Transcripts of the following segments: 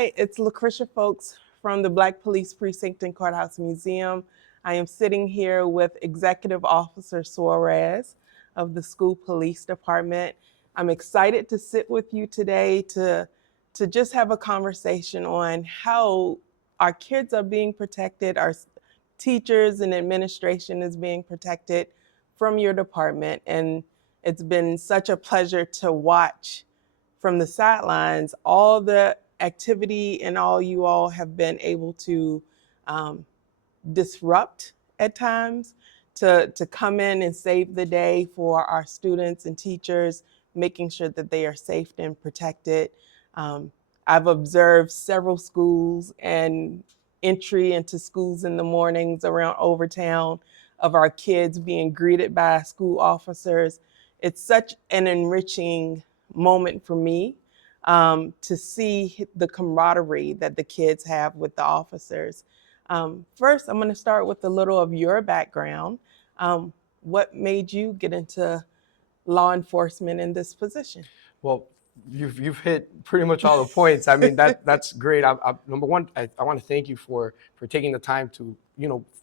Hi, it's Lucretia Folks from the Black Police Precinct and Courthouse Museum. I am sitting here with Executive Officer Suarez of the School Police Department. I'm excited to sit with you today to just have a conversation on how our kids are being protected, our teachers and administration is being protected from your department. And it's been such a pleasure to watch from the sidelines all the activity and all you all have been able to disrupt at times to come in and save the day for our students and teachers, making sure that they are safe and protected. I've observed several schools and entry into schools in the mornings around Overtown of our kids being greeted by school officers. It's such an enriching moment for me to see the camaraderie that the kids have with the officers. First, I'm going to start with a little of your background. What made you get into law enforcement in this position? Well, you've hit pretty much all the points. I mean, that's great. Number one, I want to thank you for taking the time to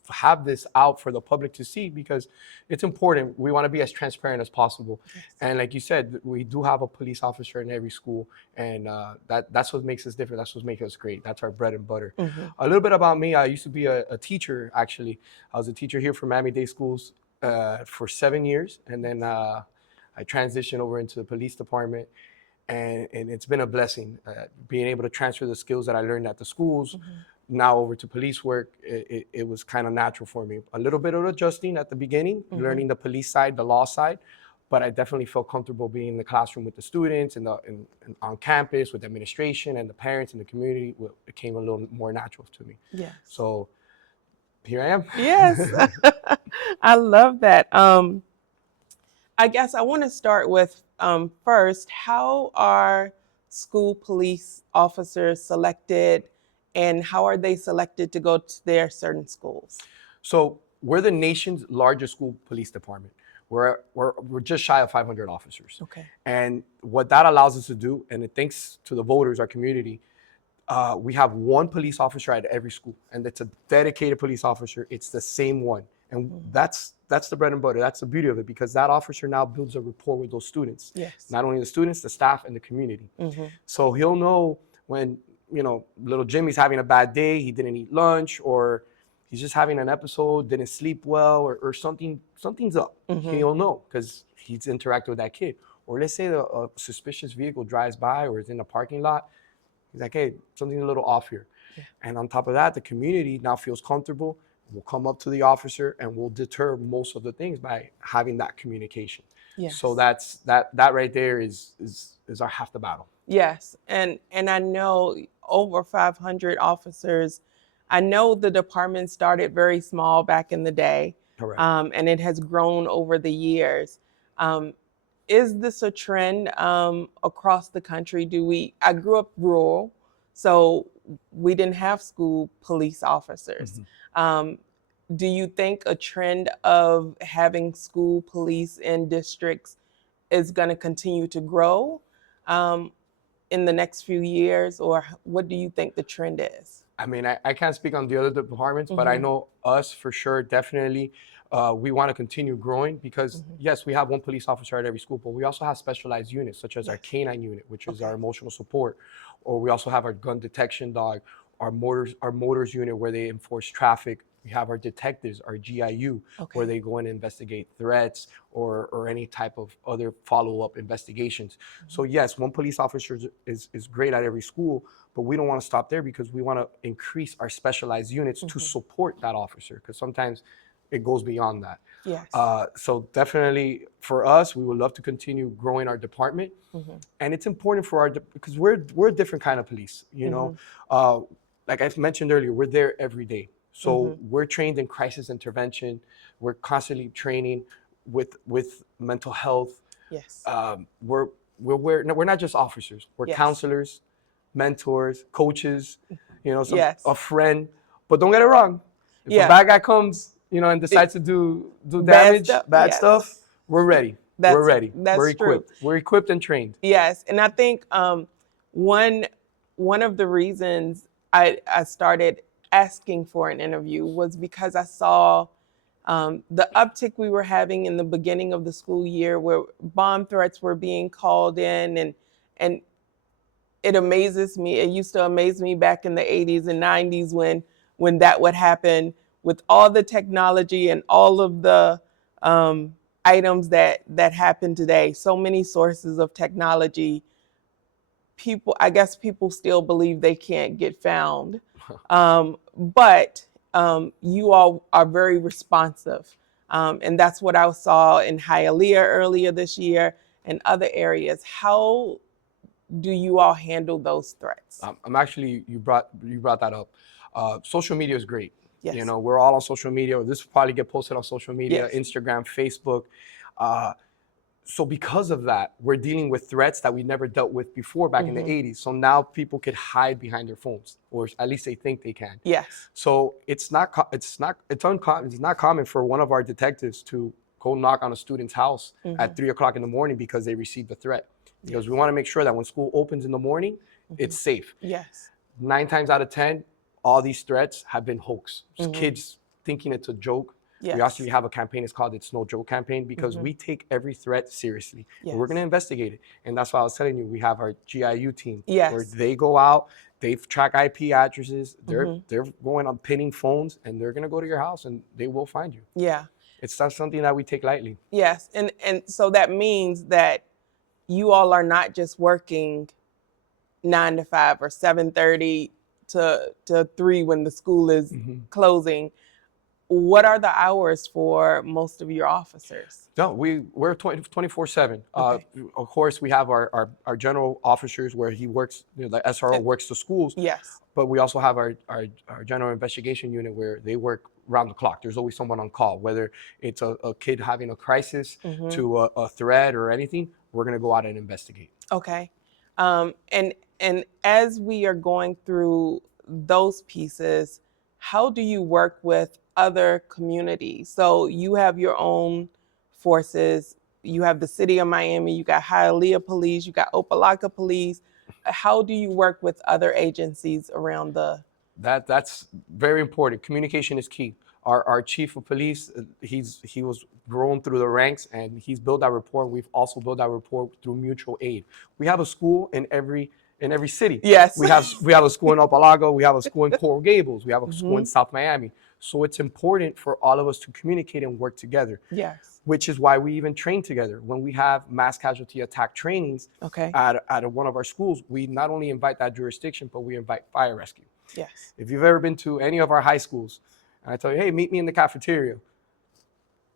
have this out for the public to see, because it's important. We want to be as transparent as possible. Yes. And like you said, we do have a police officer in every school, and that's what makes us different. That's what makes us great. That's our bread and butter. Mm-hmm. A little bit about me. I used to be a teacher, actually. I was a teacher here for Miami-Dade Schools for 7 years, and then I transitioned over into the police department. And it's been a blessing being able to transfer the skills that I learned at the schools. Mm-hmm. Now over to police work. It was kind of natural for me. A little bit of adjusting at the beginning, mm-hmm. learning the police side, the law side, but I definitely felt comfortable being in the classroom with the students and on campus with the administration and the parents and the community. It came a little more natural to me. Yes. So here I am. Yes, I love that. I guess I want to start with first, how are school police officers selected, and how are they selected to go to their certain schools? So we're the nation's largest school police department. We're just shy of 500 officers. Okay. And what that allows us to do, and it thanks to the voters, our community, we have one police officer at every school, and it's a dedicated police officer. It's the same one. And mm-hmm. that's the bread and butter. That's the beauty of it, because that officer now builds a rapport with those students. Yes. Not only the students, the staff, and the community. Mm-hmm. So he'll know when, little Jimmy's having a bad day, he didn't eat lunch, or he's just having an episode, didn't sleep well, or something's up. Mm-hmm. He'll know because he's interacted with that kid. Or let's say a suspicious vehicle drives by or is in the parking lot. He's like, hey, something's a little off here. Yeah. And on top of that, the community now feels comfortable. We'll come up to the officer and we'll deter most of the things by having that communication. Yes. So that right there is our half the battle. Yes, and I know over 500 officers. I know the department started very small back in the day. Correct. And it has grown over the years. Is this a trend across the country? I grew up rural, so we didn't have school police officers. Mm-hmm. Do you think a trend of having school police in districts is going to continue to grow in the next few years, or what do you think the trend is? I mean, I can't speak on the other departments, mm-hmm. but I know us for sure, definitely. We want to continue growing because, mm-hmm. yes, we have one police officer at every school, but we also have specialized units such as our K-9 unit, which is our emotional support, or we also have our gun detection dog, our motors unit where they enforce traffic. We have our detectives, our GIU, where they go and investigate threats or any type of other follow-up investigations. Mm-hmm. So yes, one police officer is great at every school, but we don't want to stop there because we want to increase our specialized units mm-hmm. to support that officer, because sometimes it goes beyond that. Yes. So definitely for us, we would love to continue growing our department. Mm-hmm. And it's important for because we're a different kind of police, you mm-hmm. know. Like I mentioned earlier, we're there every day. So mm-hmm. we're trained in crisis intervention. We're constantly training with mental health. Yes. We're not just officers. We're counselors, mentors, coaches, yes. a friend. But don't get it wrong. If a bad guy comes, and decides to do damage, bad stuff, we're ready. We're ready. That's we're equipped. True. We're equipped and trained. Yes. And I think one one of the reasons I started asking for an interview was because I saw the uptick we were having in the beginning of the school year, where bomb threats were being called in, and it amazes me. It used to amaze me back in the 80s and 90s when that would happen. With all the technology and all of the items that happen today, so many sources of technology, I guess people still believe they can't get found. But you all are very responsive. And that's what I saw in Hialeah earlier this year and other areas. How do you all handle those threats? I'm actually, you brought that up. Social media is great. Yes. You know, we're all on social media. This will probably get posted on social media, Yes. Instagram, Facebook. So because of that, we're dealing with threats that we never dealt with before back in the 80s. So now people could hide behind their phones, or at least they think they can. Yes. So it's not common for one of our detectives to go knock on a student's house at 3 o'clock in the morning because they received a threat. Because we want to make sure that when school opens in the morning, it's safe. Yes. 9 times out of 10, all these threats have been hoax. Kids thinking it's a joke. Yes. We actually have a campaign, it's called It's No Joke campaign, because we take every threat seriously. Yes. And we're going to investigate it. And that's why I was telling you, we have our GIU team, Yes. where they go out, they track IP addresses, they're going on pinning phones, and they're going to go to your house and they will find you. Yeah. It's not something that we take lightly. Yes. And so that means that you all are not just working 9 to 5 or 7:30 to 3 when the school is closing. What are the hours for most of your officers? No, we're 24/7. Okay. Of course, we have our general officers where he works, you know, the SRO works the schools. Yes. But we also have our general investigation unit where they work round the clock. There's always someone on call, whether it's a kid having a crisis to a threat or anything. We're going to go out and investigate. Okay. And as we are going through those pieces, how do you work with other communities? So you have your own forces. You have the city of Miami. You got Hialeah Police. You got Opelika Police. How do you work with other agencies around the? That's very important. Communication is key. Our chief of police, he was grown through the ranks, and he's built that rapport. We've also built that rapport through mutual aid. We have a school in every city. Yes. We have a school in Opalago. We have a school in Coral Gables. We have a school in South Miami. So it's important for all of us to communicate and work together. Yes. Which is why we even train together. When we have mass casualty attack trainings at one of our schools, we not only invite that jurisdiction, but we invite fire rescue. Yes. If you've ever been to any of our high schools, and I tell you, hey, meet me in the cafeteria,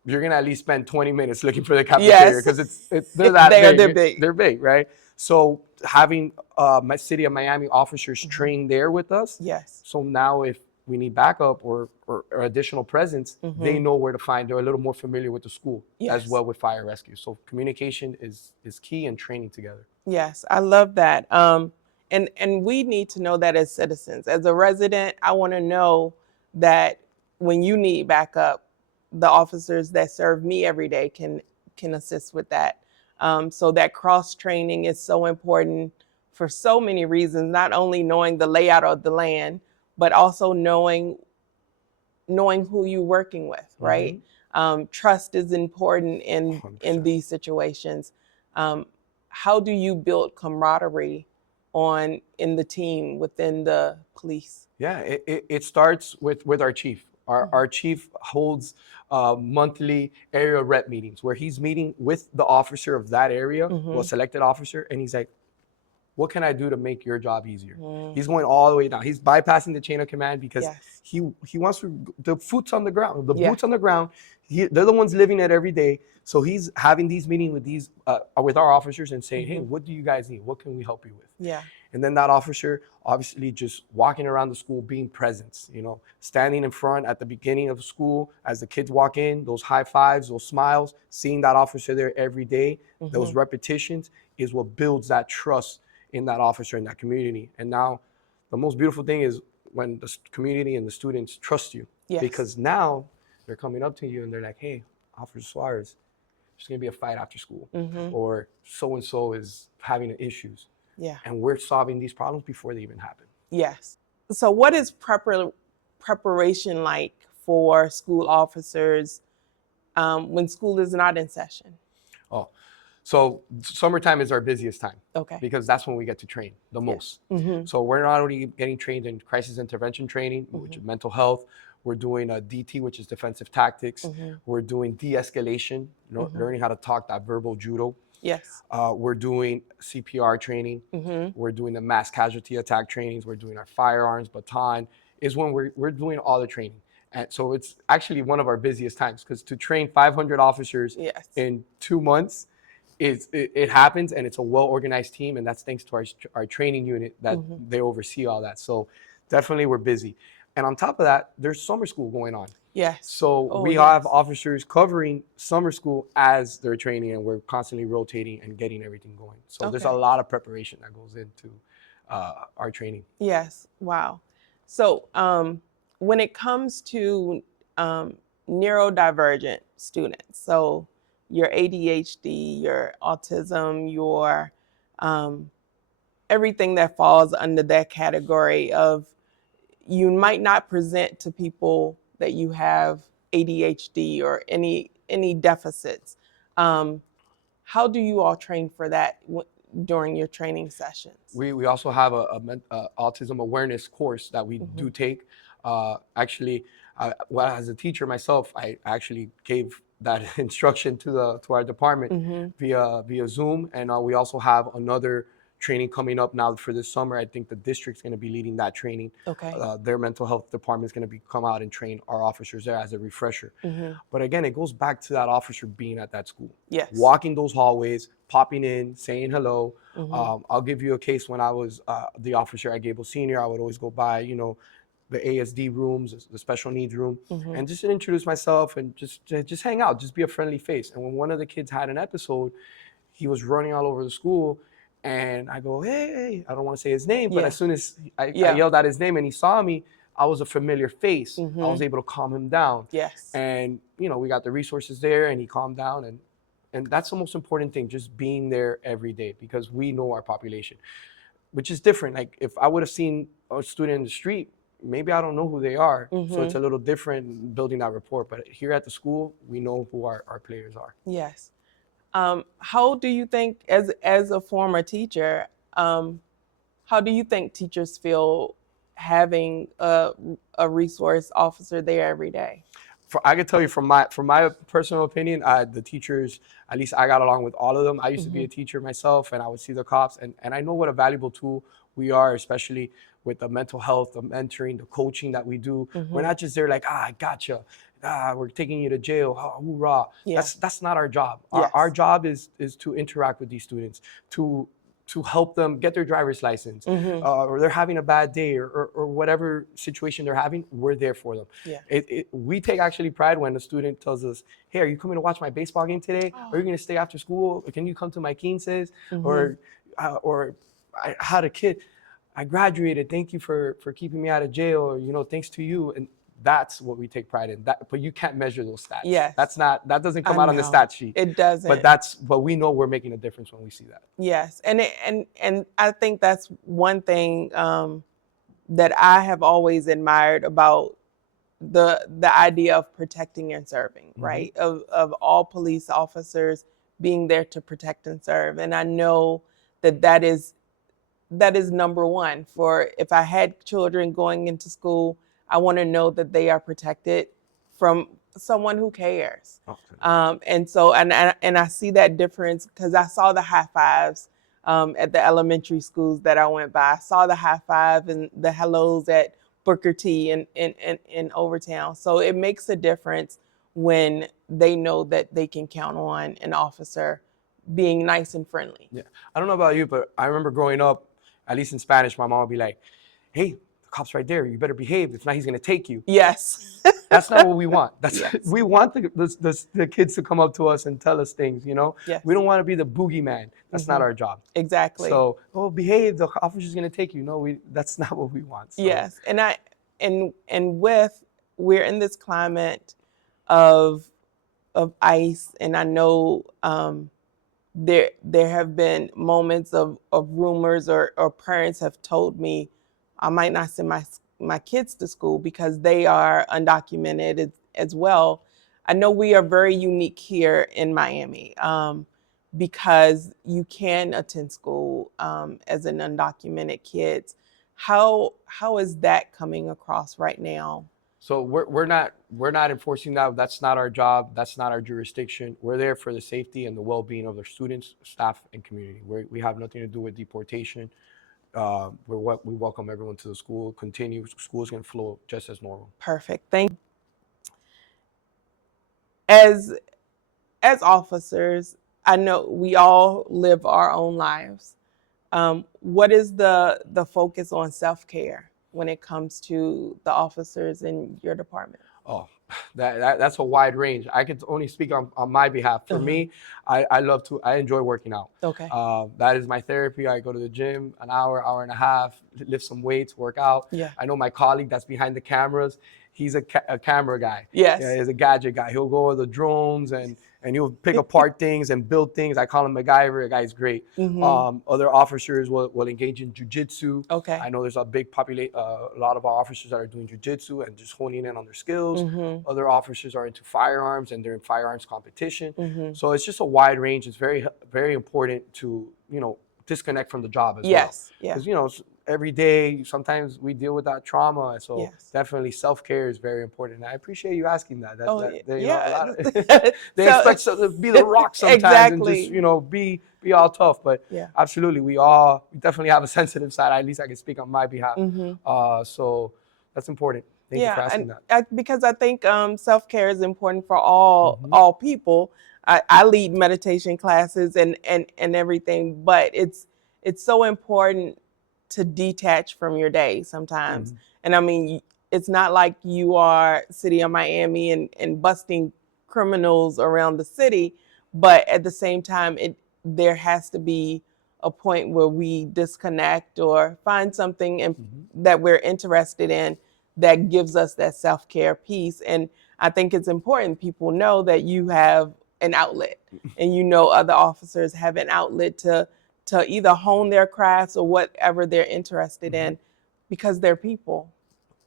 you're gonna at least spend 20 minutes looking for the cafeteria, because they're that big. They're big. They're big, right? So having my city of Miami officers train there with us. Yes. So now if we need backup or additional presence, they know where to find. They're a little more familiar with the school as well with fire rescue. So communication is key, and training together. Yes, I love that. And we need to know that as citizens. As a resident, I want to know that when you need backup, the officers that serve me every day can assist with that. So that cross training is so important for so many reasons, not only knowing the layout of the land, but also knowing who you're working with, right? Trust is important in these situations. How do you build camaraderie in the team within the police? Yeah, it starts with our chief. Our chief holds monthly area rep meetings where he's meeting with the officer of that area, a selected officer, and he's like, what can I do to make your job easier? He's going all the way down. He's bypassing the chain of command because he wants the boots on the ground. The boots on the ground, they're the ones living it every day. So he's having these meetings with our officers and saying, hey, what do you guys need? What can we help you with? Yeah. And then that officer obviously just walking around the school, being present, standing in front at the beginning of school as the kids walk in, those high fives, those smiles, seeing that officer there every day, those repetitions is what builds that trust in that officer, in that community. And now the most beautiful thing is when the community and the students trust you, because now they're coming up to you and they're like, hey, Officer Suarez, there's going to be a fight after school, or so-and-so is having issues. Yeah. And we're solving these problems before they even happen. Yes. So what is preparation like for school officers when school is not in session? Oh, so summertime is our busiest time. Okay. Because that's when we get to train the most. Mm-hmm. So we're not only getting trained in crisis intervention training, which is mental health. We're doing a DT, which is defensive tactics. We're doing de-escalation, learning how to talk, that verbal judo. Yes. We're doing CPR training. We're doing the mass casualty attack trainings. We're doing our firearms, baton. Is when we're doing all the training. And so it's actually one of our busiest times, because to train 500 officers in 2 months, it happens, and it's a well-organized team, and that's thanks to our training unit that they oversee all that. So definitely we're busy. And on top of that, there's summer school going on. Yes. So we have officers covering summer school as they're training, and we're constantly rotating and getting everything going. So there's a lot of preparation that goes into our training. Yes. Wow. So when it comes to neurodivergent students, so your ADHD, your autism, your everything that falls under that category of, you might not present to people that you have ADHD or any deficits. How do you all train for that during your training sessions? We also have a autism awareness course that we do take. Actually, well, as a teacher myself, I actually gave that instruction to our department via Zoom, and we also have another training coming up now for this summer. I think the district's going to be leading that training. Okay. Their mental health department is going to come out and train our officers there as a refresher. But again, it goes back to that officer being at that school. Yes. Walking those hallways, popping in, saying hello. I'll give you a case. When I was the officer at Gable Senior, I would always go by, the ASD rooms, the special needs room, and just introduce myself and just hang out, just be a friendly face. And when one of the kids had an episode, he was running all over the school, and I go, hey, I don't want to say his name, but as soon as I yelled out his name and he saw me, I was a familiar face. I was able to calm him down. Yes. And, we got the resources there, and he calmed down. And that's the most important thing, just being there every day, because we know our population, which is different. Like, if I would have seen a student in the street, maybe I don't know who they are. So it's a little different building that rapport. But here at the school, we know who our players are. Yes. How do you think, as a former teacher, how do you think teachers feel having a resource officer there every day? I can tell you from my personal opinion, the teachers, at least I got along with all of them. I used to be a teacher myself, and I would see the cops, and I know what a valuable tool we are, especially with the mental health, the mentoring, the coaching that we do. We're not just there like, I gotcha. We're taking you to jail. Hoorah. Yeah. That's not our job. Our job is to interact with these students, to help them get their driver's license, or they're having a bad day, or whatever situation they're having. We're there for them. Yeah. We take actually pride when a student tells us, hey, are you coming to watch my baseball game today? Are you going to stay after school? Or can you come to my quinces? Or I had a kid, I graduated, thank you for keeping me out of jail, or, thanks to you. And that's what we take pride in. That, but you can't measure those stats. Yes. That doesn't come out on the stat sheet. It doesn't. But we know we're making a difference when we see that. Yes. And I think that's one thing that I have always admired about the idea of protecting and serving, right? Of all police officers being there to protect and serve. And I know that is number one. For if I had children going into school, I want to know that they are protected from someone who cares. Okay. And so, and I see that difference because I saw the high fives at the elementary schools that I went by. I saw the high five and the hellos at Booker T in Overtown. So it makes a difference when they know that they can count on an officer being nice and friendly. Yeah, I don't know about you, but I remember growing up, at least in Spanish, my mom would be like, hey, the cop's right there. You better behave. If not, he's going to take you. Yes. That's not what we want. We want the kids to come up to us and tell us things, Yes. We don't want to be the boogeyman. That's not our job. Exactly. So, behave. The officer's going to take you. No, that's not what we want. So. Yes. We're in this climate of ICE, and I know there have been moments of rumors, or parents have told me I might not send my kids to school because they are undocumented as well. I know we are very unique here in Miami, because you can attend school as an undocumented kid. How is that coming across right now? So we're not enforcing that. That's not our job. That's not our jurisdiction. We're there for the safety and the well-being of their students, staff, and community. We have nothing to do with deportation. We welcome everyone to the school. Continue. School is going to flow just as normal. Perfect. Thank you. As officers, I know we all live our own lives. What is the focus on self-care when it comes to the officers in your department? Oh, that's a wide range. I could only speak on my behalf. For me, I enjoy working out. Okay. That is my therapy. I go to the gym an hour and a half, lift some weights, work out. Yeah. I know my colleague that's behind the cameras. He's a camera guy. Yes. Yeah, he's a gadget guy. He'll go with the drones and he'll pick apart things and build things. I call him MacGyver. The guy's great. Other officers will engage in jujitsu. Okay. I know there's a big a lot of our officers that are doing jujitsu and just honing in on their skills. Other officers are into firearms and they're in firearms competition. So it's just a wide range. It's very, very important to, disconnect from the job as well. Yes. Yeah. Because, every day, sometimes we deal with that trauma. So Yes. definitely self-care is very important. And I appreciate you asking that. Yeah. They expect us to be the rock sometimes. Exactly. And just, be all tough. But Yeah. absolutely, we definitely have a sensitive side. At least I can speak on my behalf. So that's important. Thank you for asking that. Because I think self-care is important for all people. I lead meditation classes and everything, but it's so important to detach from your day sometimes. And I mean, it's not like you are city of Miami and busting criminals around the city, but at the same time, there has to be a point where we disconnect or find something that we're interested in that gives us that self-care piece. And I think it's important people know that you have an outlet, and other officers have an outlet to either hone their crafts or whatever they're interested in, because they're people.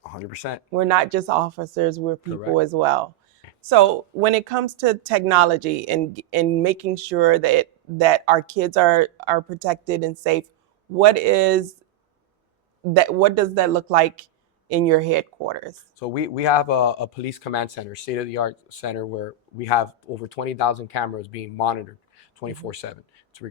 100%. We're not just officers, we're people Correct. as well. So when it comes to technology and making sure that our kids are protected and safe, what does that look like in your headquarters? So we have a police command center, state-of-the-art center, where we have over 20,000 cameras being monitored 24/7.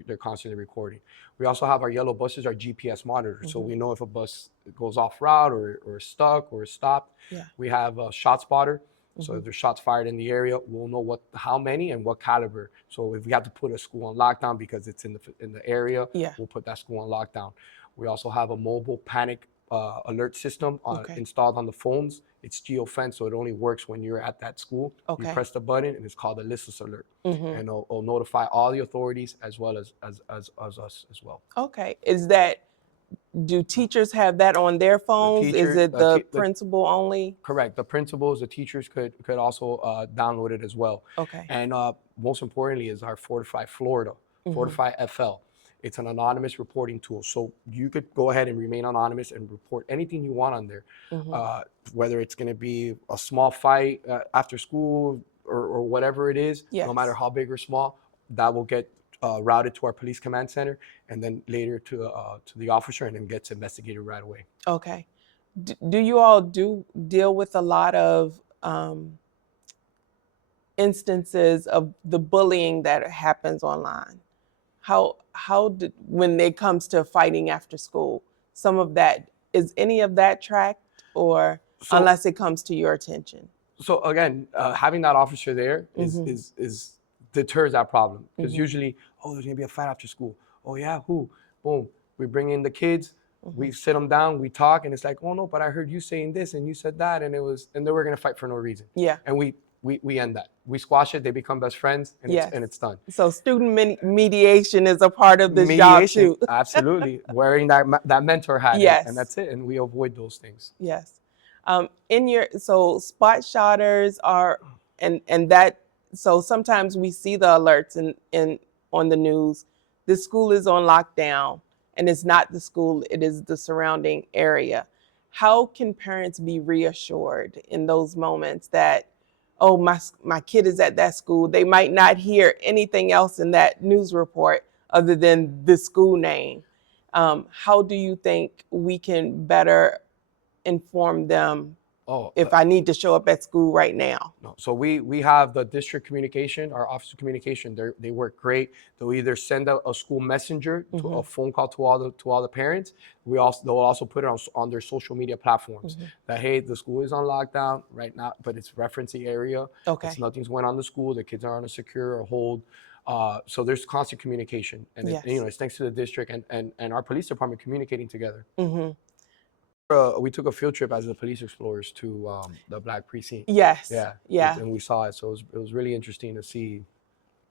They're constantly recording. We also have our yellow buses, our GPS monitors, so we know if a bus goes off route or is stuck or is stopped. Yeah. We have a shot spotter, so if there's shots fired in the area, we'll know how many and what caliber. So if we have to put a school on lockdown because it's in the area, we'll put that school on lockdown. We also have a mobile panic alert system installed on the phones. It's geofenced, so it only works when you're at that school. You press the button, and it's called a listless alert, and it'll notify all the authorities as well as us as well. Okay, do teachers have that on their phones? Is it the principal only? Correct. The principals, the teachers could also download it as well. Okay. And most importantly is our Fortify Florida, Fortify FL. It's an anonymous reporting tool. So you could go ahead and remain anonymous and report anything you want on there, whether it's going to be a small fight after school or whatever it is, no matter how big or small, that will get routed to our police command center and then later to the officer, and then gets investigated right away. Okay. Do you all deal with a lot of instances of the bullying that happens online? When it comes to fighting after school, is any of that tracked, or unless it comes to your attention? So again, having that officer there is deters that problem, because usually, there's gonna be a fight after school. Oh yeah, who? Boom. We bring in the kids, we sit them down, we talk, and it's like, oh no, but I heard you saying this and you said that, and then we're gonna fight for no reason. Yeah. And we end that. We squash it. They become best friends, and it's done. So student mediation is a part of this job too. Absolutely, wearing that mentor hat. Yes. And that's it. And we avoid those things. Yes. So spot shotters are, and that. So sometimes we see the alerts on the news, this school is on lockdown, and it's not the school, it is the surrounding area. How can parents be reassured in those moments that, oh, my kid is at that school? They might not hear anything else in that news report other than the school name. How do you think we can better inform them if I need to show up at school right now? No. So we have the district communication, our office of communication. They work great. They'll either send out a school messenger, to a phone call to all the parents. They'll also put it on their social media platforms that, hey, the school is on lockdown right now, but it's referencing area. Okay. Nothing's going on in the school. The kids are on a secure or hold. So there's constant communication, and Yes. it's thanks to the district and our police department communicating together. We took a field trip as the police explorers to the Black Precinct. Yes. Yeah. And we saw it, so it was really interesting to see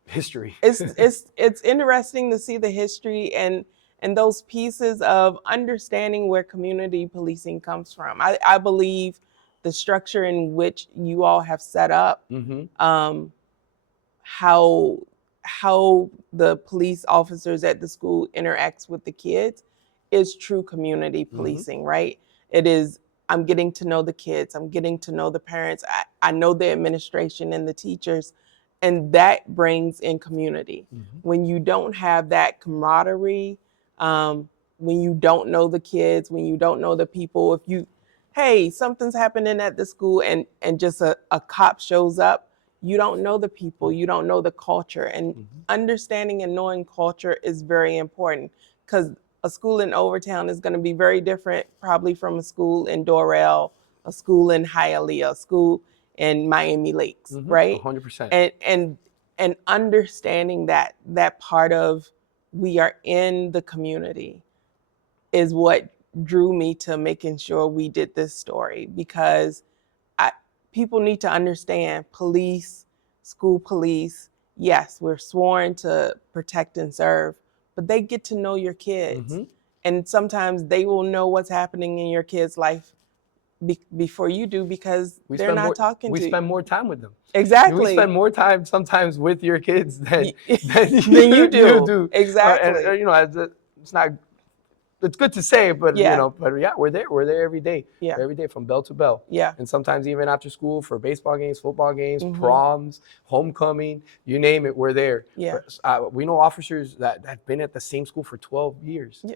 history. It's interesting to see the history and those pieces of understanding where community policing comes from. I believe the structure in which you all have set up, how the police officers at the school interacts with the kids is true community policing, right? It is, I'm getting to know the kids, I'm getting to know the parents, I know the administration and the teachers, and that brings in community. When you don't have that camaraderie, when you don't know the kids, when you don't know the people, hey, something's happening at the school and just a cop shows up, you don't know the people, you don't know the culture. And understanding and knowing culture is very important, because a school in Overtown is going to be very different probably from a school in Dorrell, a school in Hialeah, a school in Miami Lakes, right? 100%. And understanding that part of we are in the community is what drew me to making sure we did this story, because people need to understand police, school police, yes, we're sworn to protect and serve, but they get to know your kids. And sometimes they will know what's happening in your kid's life before you do, because they're not talking to you. We spend more time with them. Exactly. We spend more time sometimes with your kids than you do. Exactly. It's not, it's good to say, but Yeah. but yeah, we're there every day. Yeah. Every day from bell to bell. Yeah. And sometimes even after school for baseball games, football games, proms, homecoming, you name it, we're there. Yeah. We know officers that have been at the same school for 12 years. Yeah.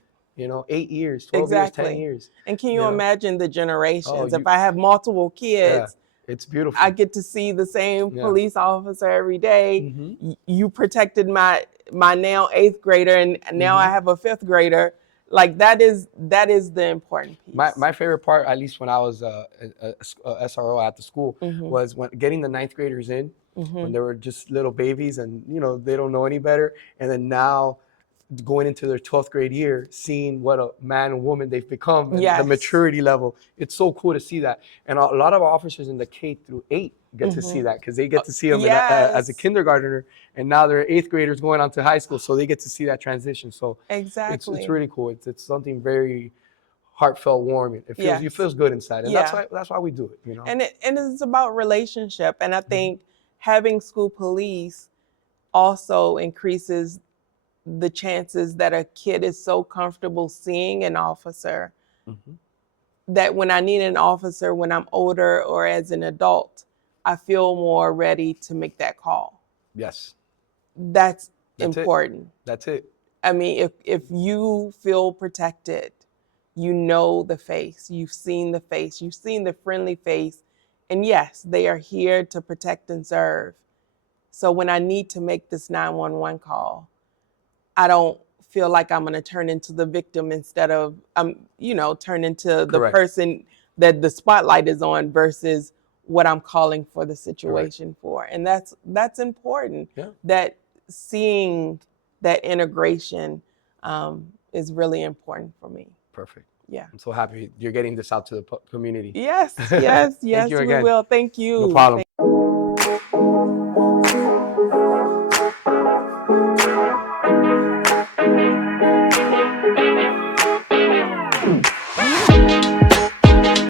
8 years, 12 years, 10 years. And can you imagine the generations? Oh, if I have multiple kids, it's beautiful. I get to see the same police officer every day. You protected my now 8th grader, and now I have a 5th grader. Like that is the important piece. My favorite part, at least when I was a SRO at the school, was when getting the 9th graders in, when they were just little babies and they don't know any better, and then now going into their 12th grade year, seeing what a man and woman they've become, and the maturity level. It's so cool to see that. And a lot of officers in the K through 8 get to see that, because they get to see them as a kindergartner, and now they're 8th graders going on to high school, so they get to see that transition. So it's really cool. It's something very heartfelt, warming. It feels good inside, and that's why we do it. And it's about relationship, and I think having school police also increases the chances that a kid is so comfortable seeing an officer that when I need an officer when I'm older or as an adult, I feel more ready to make that call. Yes. That's important. That's it. I mean, if you feel protected, you know the face, you've seen the face, you've seen the friendly face, and yes, they are here to protect and serve. So when I need to make this 911 call, I don't feel like I'm going to turn into the victim instead of, turn into the person that the spotlight is on versus what I'm calling for the situation for. And that's important. That seeing that integration is really important for me. Perfect. Yeah. I'm so happy you're getting this out to the community. Yes, we will. Thank you. No problem.